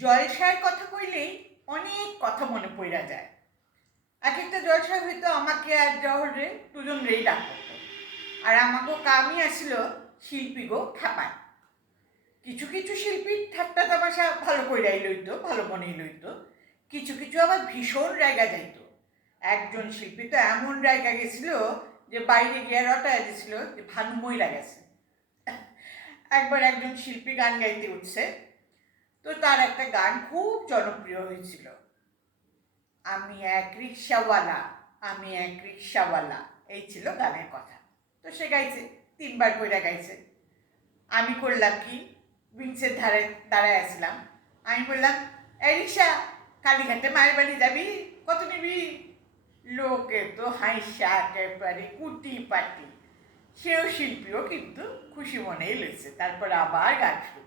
জলসার কথা কইলেই অনেক কথা মনে পড়া যায়। এক একটা জলসায় হয়তো আমাকে আর জহরে দুজন রেই ডাক করতো। আর আমাকেও কামই আসছিল শিল্পী গো খেপায়। কিছু কিছু শিল্পীর ঠাট্টা তামাশা ভালো কইরাই লইতো, ভালো মনেই লইতো। কিছু কিছু আবার ভীষণ রায়গা যাইতো। একজন শিল্পী তো এমন রায়গা গেছিল যে বাইরে গিয়ে রটায় দিছিল যে ভানু মইরা গেছে। একবার একজন শিল্পী গান গাইতে উঠছে, তো তার একটা গান খুব জনপ্রিয় হয়েছিল, আমি এক রিক্সাওয়ালা, আমি এক রিক্সাওয়ালা, এই ছিল গানের কথা। তো সে গাইছে, 3বার কইরা গাইছে। আমি করলাম কি, বিংসের ধারে দাঁড়ায় আসলাম। আমি বললাম, এই রিক্সা, কালীঘাটে মায়ের বাড়ি যাবি, কত নিবি? লোকে তো হাইসা একেবারে কুটি পাটি। সেও শিল্পীও কিন্তু খুশি মনেই লইছে। তারপর আবার গান শুরু।